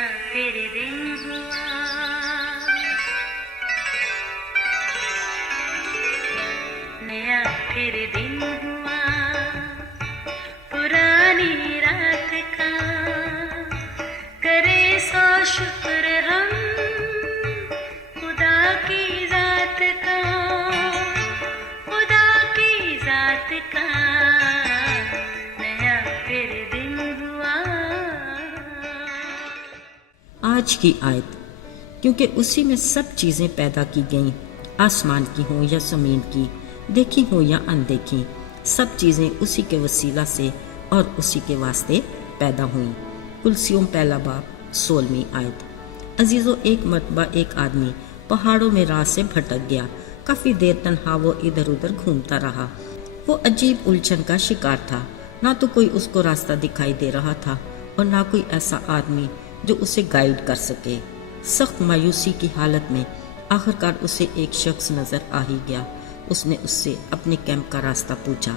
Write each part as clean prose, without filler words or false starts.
नया फिर दिन हुआ, नया फिर दिन हुआ, पुरानी रात का करे सो शुक्र हम खुदा की जात का, खुदा की जात का नया फिर दिन हुआ। आज की आयत, क्योंकि उसी में सब चीज़ें पैदा की गईं, आसमान की हों या ज़मीन की, देखी हों या अनदेखी, सब चीज़ें उसी के वसीला से और उसी के वास्ते पैदा हुईं। कुलसियों पहला बाब 16वीं आयत। अजीज़ों, एक मरतबा एक आदमी पहाड़ों में राह से भटक गया। काफ़ी देर तन्हा वो इधर उधर घूमता रहा। वो अजीब उलझन का शिकार था। ना तो कोई उसको रास्ता दिखाई दे रहा था और ना कोई ऐसा आदमी जो उसे गाइड कर सके। सख्त मायूसी की हालत में आखिरकार उसे एक शख्स नजर आ ही गया। उसने उससे अपने कैंप का रास्ता पूछा।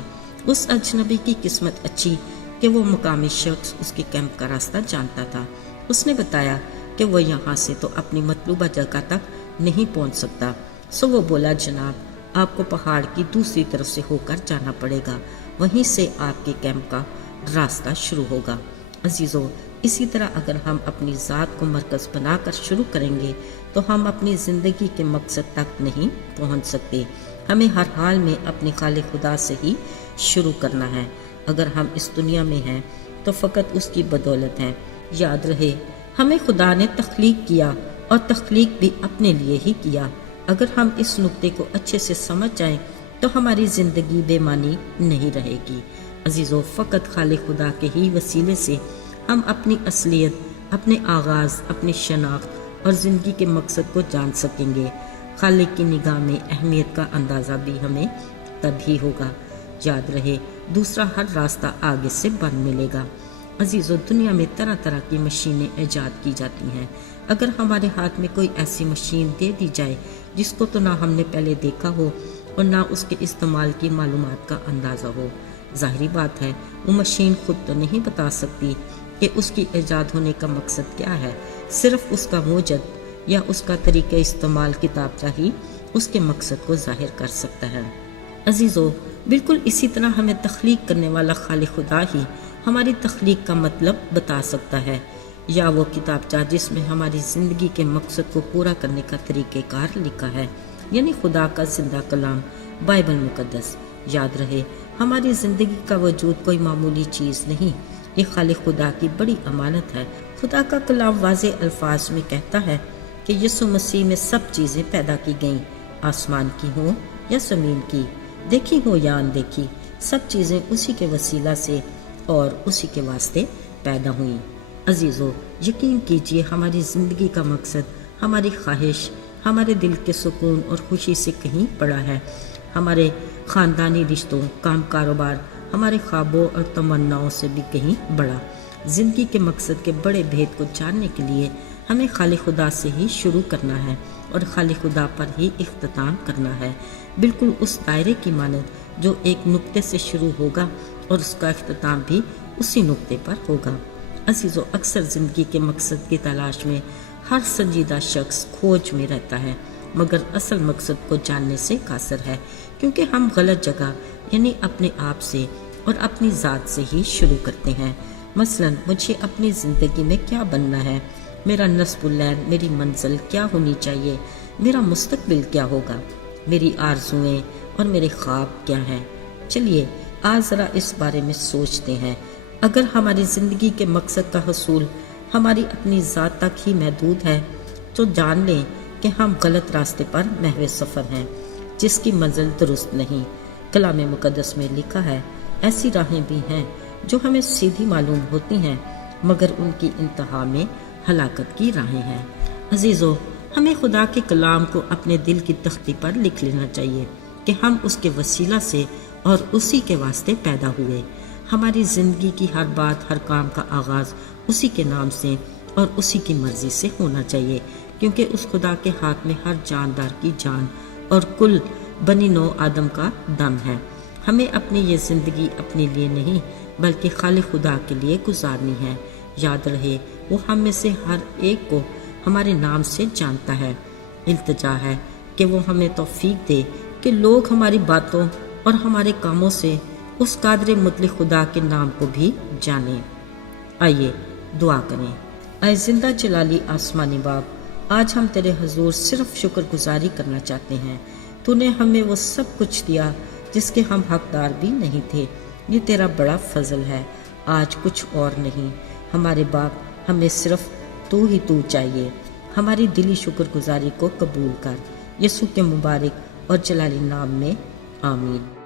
उस अजनबी की किस्मत अच्छी कि वो मुकामी शख्स उसके कैंप का रास्ता जानता था। उसने बताया कि वो यहाँ से तो अपनी मतलूबा जगह तक नहीं पहुँच सकता। सो वो बोला, जनाब, आपको पहाड़ की दूसरी तरफ से होकर जाना पड़ेगा, वहीं से आपके कैंप का रास्ता शुरू होगा। अजीज़ों, इसी तरह अगर हम अपनी ज़ात को मरकज़ बनाकर शुरू करेंगे तो हम अपनी ज़िंदगी के मकसद तक नहीं पहुंच सकते। हमें हर हाल में अपने खालिक खुदा से ही शुरू करना है। अगर हम इस दुनिया में हैं तो फ़कत उसकी बदौलत हैं। याद रहे, हमें खुदा ने तख्लीक किया और तख्लीक भी अपने लिए ही किया। अगर हम इस नुक्ते को अच्छे से समझ जाएं तो हमारी ज़िंदगी बेमानी नहीं रहेगी। अजीज़ों, फ़कत खालिक खुदा के ही वसीले से हम अपनी असलियत, अपने आगाज़, अपनी शनाख्त और ज़िंदगी के मकसद को जान सकेंगे। खालिक की निगाह में अहमियत का अंदाज़ा भी हमें तभी होगा। याद रहे, दूसरा हर रास्ता आगे से बंद मिलेगा। अजीज़ों, दुनिया में तरह तरह की मशीनें ईजाद की जाती हैं। अगर हमारे हाथ में कोई ऐसी मशीन दे दी जाए जिसको तो ना हमने पहले देखा हो और ना उसके इस्तेमाल की मालूमात का अंदाज़ा हो, ज़ाहिरी बात है वो मशीन खुद तो नहीं बता सकती कि उसकी ईजाद होने का मकसद क्या है। सिर्फ उसका मूजद या उसका तरीक़ा इस्तेमाल किताबचा ही उसके मकसद को ज़ाहिर कर सकता है। अजीज़ों, बिल्कुल इसी तरह हमें तख्लीक करने वाला खालिक खुदा ही हमारी तख्लीक का मतलब बता सकता है, या वो किताबचा जिसमें हमारी ज़िंदगी के मकसद को पूरा करने का तरीक़ेकार लिखा है, यानी खुदा का जिंदा कलाम बाइबल मुकद्दस। याद रहे, हमारी ज़िंदगी का वजूद कोई मामूली चीज़ नहीं, ये खालिक खुदा की बड़ी अमानत है। खुदा का कलाम वाज़े अल्फाज में कहता है कि यीशु मसीह में सब चीज़ें पैदा की गईं, आसमान की हों या ज़मीन की, देखी हो या अनदेखी, सब चीज़ें उसी के वसीला से और उसी के वास्ते पैदा हुई। अजीज़ों, यकीन कीजिए, हमारी ज़िंदगी का मकसद, हमारी ख्वाहिश, हमारे दिल के सुकून और खुशी से कहीं बड़ा है। हमारे ख़ानदानी रिश्तों, काम कारोबार, हमारे ख्वाबों और तमन्नाओं से भी कहीं बड़ा। ज़िंदगी के मकसद के बड़े भेद को जानने के लिए हमें खालिक खुदा से ही शुरू करना है और खालिक खुदा पर ही इख्तिताम करना है, बिल्कुल उस दायरे की मानद जो एक नुक्ते से शुरू होगा और उसका इख्तिताम भी उसी नुक्ते पर होगा। अजीज़ों, अक्सर ज़िंदगी के मकसद की तलाश में हर संजीदा शख्स खोज में रहता है, मगर असल मकसद को जानने से कासर है, क्योंकि हम गलत जगह यानी अपने आप से और अपनी ज़ात से ही शुरू करते हैं। मसलन, मुझे अपनी ज़िंदगी में क्या बनना है, मेरा नस्बुल्लैन, मेरी मंजिल क्या होनी चाहिए, मेरा मुस्तकबिल क्या होगा, मेरी आरज़ुएं और मेरे ख्वाब क्या हैं। चलिए आज ज़रा इस बारे में सोचते हैं। अगर हमारी ज़िंदगी के मकसद का हसूल हमारी अपनी ज़ात तक ही महदूद है तो जान लें कि हम गलत रास्ते पर महवे सफ़र हैं, जिसकी मंजिल दुरुस्त नहीं। कलाम मुकद्दस में लिखा है, ऐसी राहें भी हैं जो हमें सीधी मालूम होती हैं, मगर उनकी इंतहा में हलाकत की राहें हैं। अजीज़ों, हमें खुदा के कलाम को अपने दिल की तख्ती पर लिख लेना चाहिए कि हम उसके वसीला से और उसी के वास्ते पैदा हुए। हमारी ज़िंदगी की हर बात, हर काम का आगाज़ उसी के नाम से और उसी की मर्ज़ी से होना चाहिए, क्योंकि उस खुदा के हाथ में हर जानदार की जान और कुल बनी नौ आदम का दम है। हमें अपनी ये ज़िंदगी अपने लिए नहीं बल्कि खालिक खुदा के लिए गुजारनी है। یاد رہے وہ ہم میں سے ہر ایک کو ہمارے نام سے جانتا ہے۔ التجا ہے کہ وہ ہمیں توفیق دے کہ لوگ ہماری باتوں اور ہمارے کاموں سے اس قادر مطلق خدا کے نام کو بھی جانیں۔ آئیے دعا کریں۔ اے زندہ جلالی آسمانی باپ، آج ہم تیرے حضور صرف شکر گزاری کرنا چاہتے ہیں۔ تو نے ہمیں وہ سب کچھ دیا جس کے ہم حقدار بھی نہیں تھے۔ یہ تیرا بڑا فضل ہے، آج کچھ اور نہیں۔ ہمارے باپ، ہمیں صرف تو ہی تو چاہیے۔ ہماری دلی شکر گزاری کو قبول کر، یسوع کے مبارک اور جلالی نام میں، آمین۔